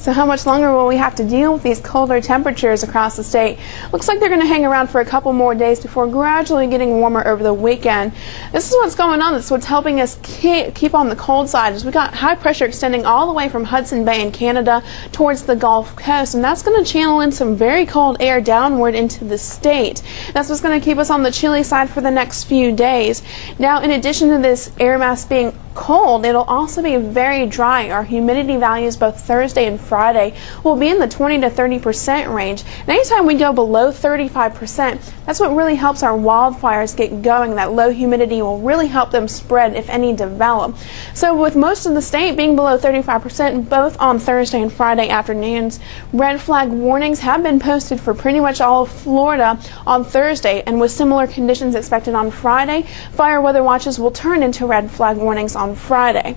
So how much longer will we have to deal with these colder temperatures across the state? Looks like they're going to hang around for a couple more days before gradually getting warmer over the weekend. This is what's going on. This is what's helping us keep on the cold side. As we got high pressure extending all the way from Hudson Bay in Canada towards the Gulf Coast, and that's going to channel in some very cold air downward into the state. That's what's going to keep us on the chilly side for the next few days. Now, in addition to this air mass being cold, it'll also be very dry. Our humidity values both Thursday and Friday will be in the 20 to 30% range. And anytime we go below 35%, that's what really helps our wildfires get going. That low humidity will really help them spread, if any develop. So with most of the state being below 35% both on Thursday and Friday afternoons, red flag warnings have been posted for pretty much all of Florida on Thursday, and with similar conditions expected on Friday, fire weather watches will turn into red flag warnings on Friday.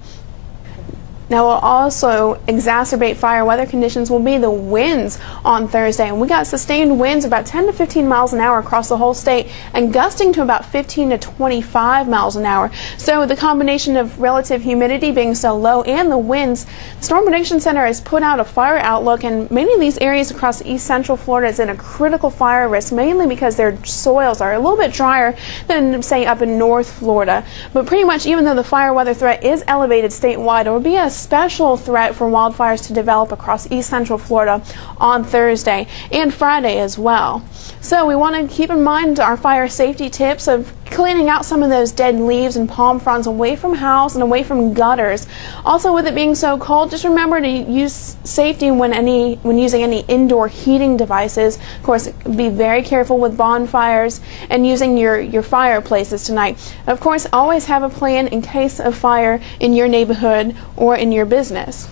Now, will also exacerbate fire weather conditions will be the winds on Thursday. And we got sustained winds about 10 to 15 miles an hour across the whole state and gusting to about 15 to 25 miles an hour. So with the combination of relative humidity being so low and the winds, the Storm Prediction Center has put out a fire outlook, and many of these areas across East Central Florida is in a critical fire risk, mainly because their soils are a little bit drier than, say, up in North Florida. But pretty much, even though the fire weather threat is elevated statewide, it will be a special threat for wildfires to develop across East Central Florida on Thursday and Friday as well. So we want to keep in mind our fire safety tips of cleaning out some of those dead leaves and palm fronds away from house and away from gutters. Also, with it being so cold, just remember to use safety when using any indoor heating devices. Of course, be very careful with bonfires and using your fireplaces tonight. Of course, always have a plan in case of fire in your neighborhood or in your business.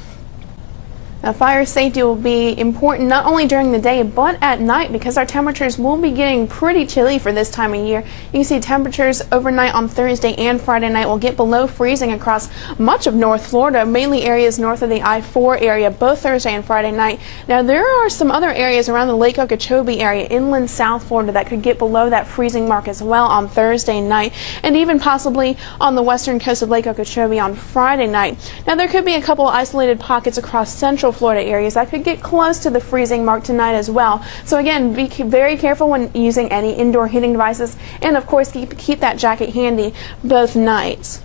Now, fire safety will be important not only during the day but at night, because our temperatures will be getting pretty chilly for this time of year. You can see temperatures overnight on Thursday and Friday night will get below freezing across much of North Florida, mainly areas north of the I-4 area, both Thursday and Friday night. Now, there are some other areas around the Lake Okeechobee area, inland South Florida, that could get below that freezing mark as well on Thursday night, and even possibly on the western coast of Lake Okeechobee on Friday night. Now, there could be a couple isolated pockets across Central Florida areas that could get close to the freezing mark tonight as well. So again, be very careful when using any indoor heating devices, and of course keep that jacket handy both nights.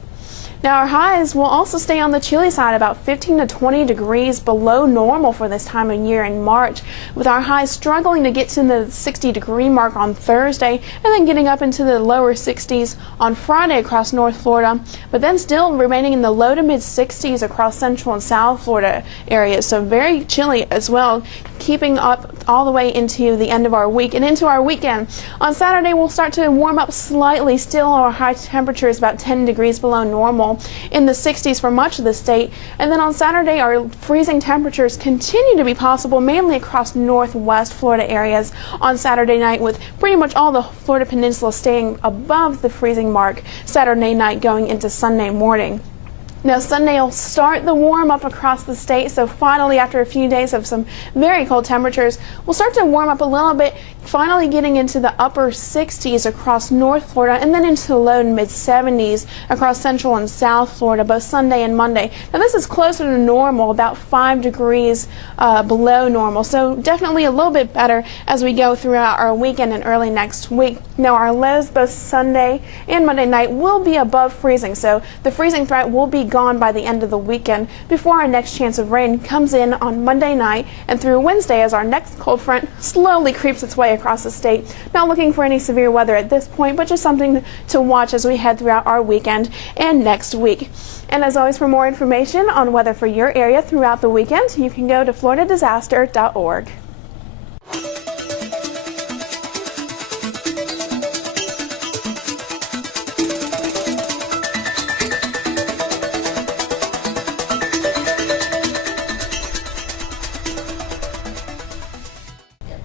Now, our highs will also stay on the chilly side, about 15 to 20 degrees below normal for this time of year in March, with our highs struggling to get to the 60-degree mark on Thursday and then getting up into the lower 60s on Friday across North Florida, but then still remaining in the low to mid 60s across Central and South Florida areas. So very chilly as well, keeping up all the way into the end of our week and into our weekend. On Saturday, we'll start to warm up slightly. Still, our high temperature is about 10 degrees below normal, in the 60s for much of the state. And then on Saturday, our freezing temperatures continue to be possible, mainly across northwest Florida areas on Saturday night, with pretty much all the Florida Peninsula staying above the freezing mark Saturday night going into Sunday morning. Now, Sunday will start the warm up across the state, so finally, after a few days of some very cold temperatures, we'll start to warm up a little bit, finally getting into the upper 60s across North Florida and then into the low and mid 70s across Central and South Florida, both Sunday and Monday. Now, this is closer to normal, about 5 degrees below normal, so definitely a little bit better as we go throughout our weekend and early next week. Now, our lows both Sunday and Monday night will be above freezing, so the freezing threat will be gone by the end of the weekend before our next chance of rain comes in on Monday night and through Wednesday as our next cold front slowly creeps its way across the state. Not looking for any severe weather at this point, but just something to watch as we head throughout our weekend and next week. And as always, for more information on weather for your area throughout the weekend, you can go to floridadisaster.org.